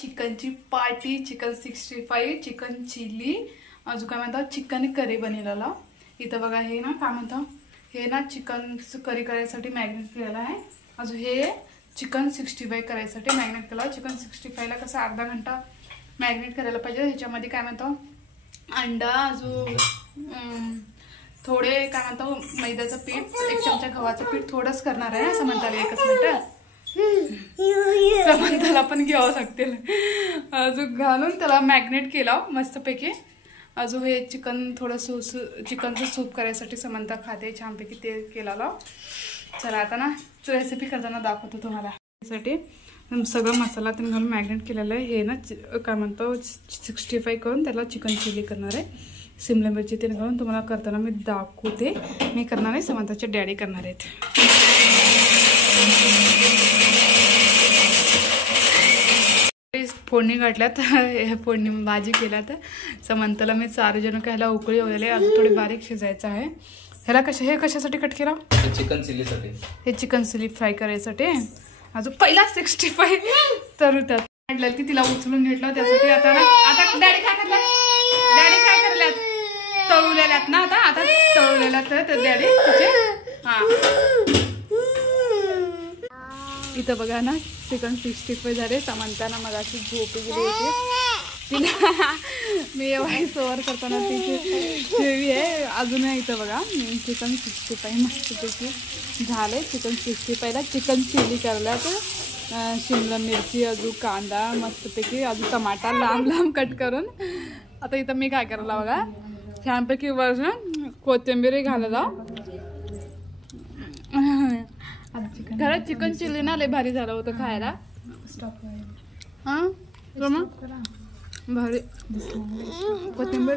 चिकनची party, chicken 65, chicken chilli, अजून काय म्हणतात चिकन करी बनवलेला। इथं बघा हे ना काय म्हणतात, हे ना चिकन करी करायसाठी मॅरिनेट केलेलं आहे। अजून हे चिकन 65 करायसाठी मॅरिनेट केलं। चिकन 65 ला कसं अर्धा घंटा मॅरिनेट करायला पाहिजे। ह्याच्यामध्ये काय म्हणतो अंडा, अजून थोडे काय म्हणतो मैद्याचं पीठ, 1 चमचा गव्हाचं पीठ थोडंच करणार आहे असं म्हणतात। 1 मिनिट समंताला पण घ्यावं लागतील। अजून घालून त्याला मॅरिनेट केला मस्तपैकी। अजून हे चिकन थोडंसं चिकनचं सूप करायसाठी समंता खाते छानपैकी, ते केलेलं। चला आता ना रेसिपी करताना दाखवतो तुम्हाला। त्यासाठी सगळं मसाला तुम्ही घालून मॅरिनेट केलेलं आहे। हे ना काय म्हणतो 65 करून त्याला चिकन चिली करणार आहे। शिमला मिरची ते घालून तुम्हाला करताना मी दाखवते। मी करणार आहे, समंताचे डॅडी करणार आहेत। फोडणी घातल्यात, फोडणी भाजी केल्यात। समंताला मी 4 जण खायला उकळी होलेले, अजून थोडी बारीक शिजायचं आहे। ह्याला हे कशासाठी कट केला? चिकन चिलीसाठी। हे चिकन चिली फ्राय करायसाठी। अजून पहिला 65 तर त्यात म्हटलं की तिला उचलून घेतलं त्यासाठी। आता डॅडी काय करल्यात? डॅडी काय करल्यात? तळलेल्यात ना आता तळलेल्यात डॅडी तिचे। हा इथं बघा ना चिकन 65 झाले। समंताना मगाशी झोप गेली होती, तिला मी एवढी सवर करताना तिची जेवी आहे। अजून इथं बघा चिकन 65 मस्तपैकी झाले। चिकन 65 ला चिकन चिली करल्यात, शिमला मिरची, अजून कांदा मस्तपैकी, अजून टमाटा लांब लांब कट करून। आता इथं मी काय करायला बघा छानपैकी वर कोथिंबीर घालायला। खरंच चिकन चिली ना लय भारी झालं होतं खायला। हां भारी कोथिंबीर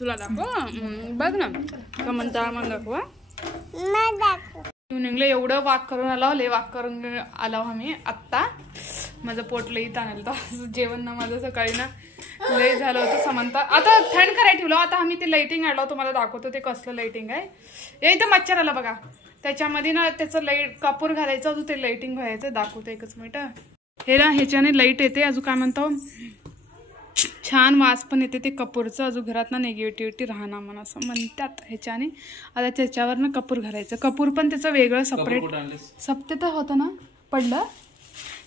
तुला दाखव बघ ना का म्हणता मग दाखवा। इव्हनिंगला एवढं वाक करून आला, लय वाक करून आला आम्ही आत्ता। माझं पोट लई ताणलं होतं जेवण ना माझं सकाळी ना लय झालं होतं। समंता आता थंड करायला ठेवलं। आता आम्ही ते लाइटिंग आणलं तुम्हाला दाखवतो ते कसलं लाइटिंग आहे। हे इथं मच्छर आला बघा, त्याच्यामध्ये ना त्याचं लाईट कापूर घालायचं, अजून ते लाइटिंग व्हायचं। दाखवतो 1 मिनिट। हे ना ह्याच्याने लाईट येते, अजून काय म्हणतो छान वास पण येते ते कपूरचं। अजून घरात ना निगेटिव्हिटी राहणार म्हणून असं म्हणतात ह्याच्याने। आता त्याच्यावर ना कपूर घालायचं। कपूर पण त्याचं वेगळं सेपरेट सप्ते तर होतं ना पडलं,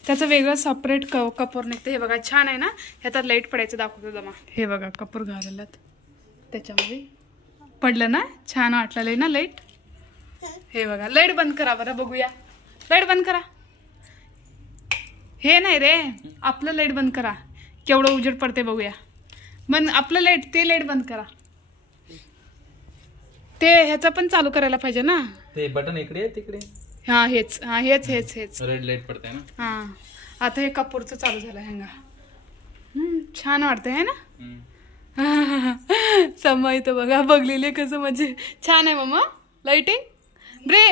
त्याचं वेगळं सेपरेट कपूर निघते। हे बघा छान आहे ना, ह्याच्यात लाईट पडायचं दाखवतो जमा। हे बघा कपूर घालेलं त्याच्यामध्ये पडलं ना, छान वाटलेलं आहे ना लाईट। हे बघा लाईट बंद करा बरं बघूया, लाईट बंद करा। हे नाही रे आपलं लाईट बंद करा, केवढं उजेड पडते बघूया। बंद आपलं लाईट, ते लाईट बंद करा। ते ह्याचं पण चालू करायला पाहिजे ना, ते बटन इकडे तिकडे। हा हेच हेच रेड लाईट पडते ना। हा आता हे कपूरचं चालू झालं हँगा। छान वाटतंय है ना। समा इथं बघा बघलेली कसं म्हणजे छान आहे मम्मा लाइटिंग। ब्रे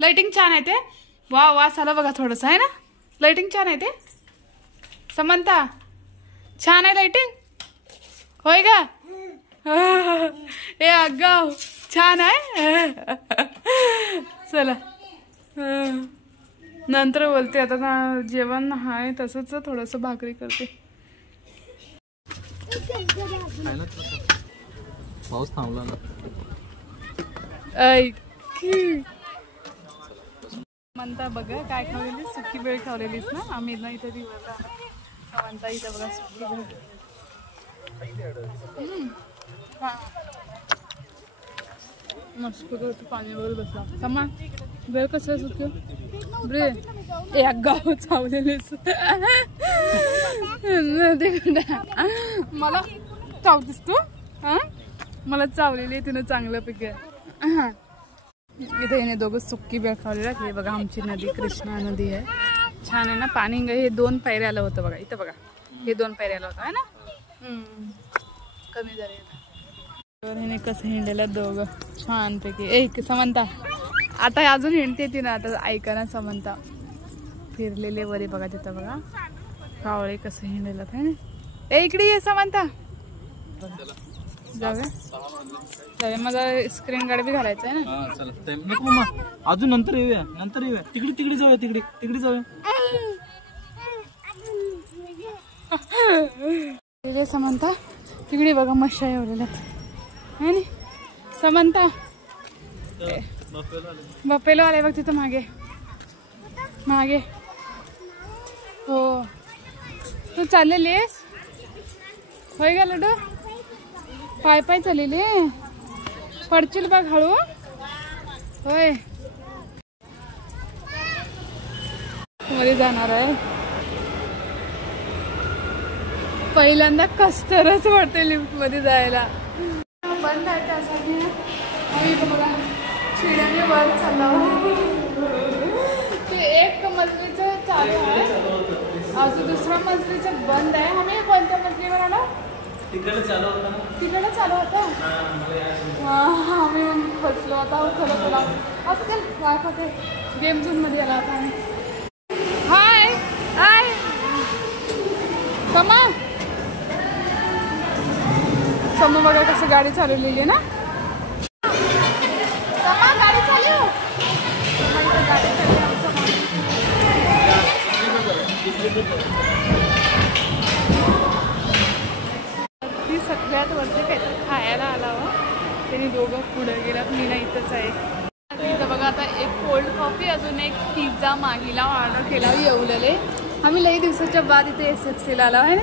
लाइटिंग छान आहे ते। वा वास आला बघा थोडंसं आहे ना, लाइटिंग छान आहे ते। समंता छान आहे लाइटिंग होय का? हे अगाव छान आहे। चला नंतर बोलते, आता ना जेवण आहे तसंच थोडंसं भाकरी करते। पाऊस थांबला ना। म्हणता बघा काय खावलेली, सुकी बेळ खावलेलीस ना आम्ही ना इथं दिवस म्हणता। इथं बघा सुकी बेळ मस्त पाण्यावर बसला। समा बेळ कसं सुक ब्रे एक गाव चावलेलीस मला चावतीस तू? हा मला चावलेली आहे तिनं चांगल्यापैकी। इथे येणे दोघं सुक्की बेळ खावलेला। हे बघा आमची नदी कृष्णा नदी आहे, छान आहे ना पाणी। हे 2 पायऱ्या आलं होतं बघा, इथं बघा हे 2 पायऱ्या आलं होतं आहे ना, कमी झाले। हिने कसं हिंडलेलं दोघं छानपैकी। एक समंता आता अजून हिंडते ती ना, आता ऐका ना समंता फिरलेले वरे बघा तिथं बघा कावळे कसं हिंडलेलं आहे ना। इकडे ये समंता जाऊया। मला स्क्रीन गार्ड बी घालायचं आहे ना। चला अजून नंतर येऊया, नंतर येऊया। तिकडे जाऊया, तिकडे जाऊया। चालले समंता. तिकडे बघा मशा एवढ्या है नी समंता. बपेलो आले बघ तिथं मागे मागे. हो तू चाललेलीस होय का लड्डू. पाय पाय चाललेली पडशील बघ हळू. होय मध्ये जाणार आहे. पहिल्यांदा कसतरच वाटते लिफ्ट मध्ये जायला. बंद आहे त्यासाठी आम्ही बघा शिड्याने वर चालला. ते एक मजलीचं चालू आहे अजून दुसऱ्या मजलीचं बंद आहे. आम्ही कोणत्या मजलीवर आलो. तिकडे चालू होता. आम्ही मग फसलो आता. चला चला असं चल वायफाय गेम झोन मध्ये आला आता आम्ही. हाय हाय कमा कमा बघा कसं गाडी चालवलेली आहे ना. कमा गाडी चालू ती सगळ्यात वरती काहीतरी खायला आला हो. त्यांनी दोघं पुढे गेला. मी ना इथंच आहे. इथं बघा आता एक कोल्ड कॉफी अजून एक पिझ्झा मागीला ऑर्डर केला येऊलेले. आम्ही लई दिवसाच्या बाद इथे SFCला आला आहे ना.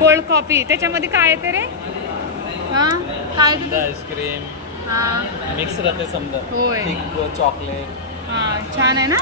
कोल्ड कॉफी त्याच्यामध्ये काय येते रे. हां काय आईस्क्रीम हां मिक्स राहते समजा. होय चॉकलेट. हां छान आहे ना.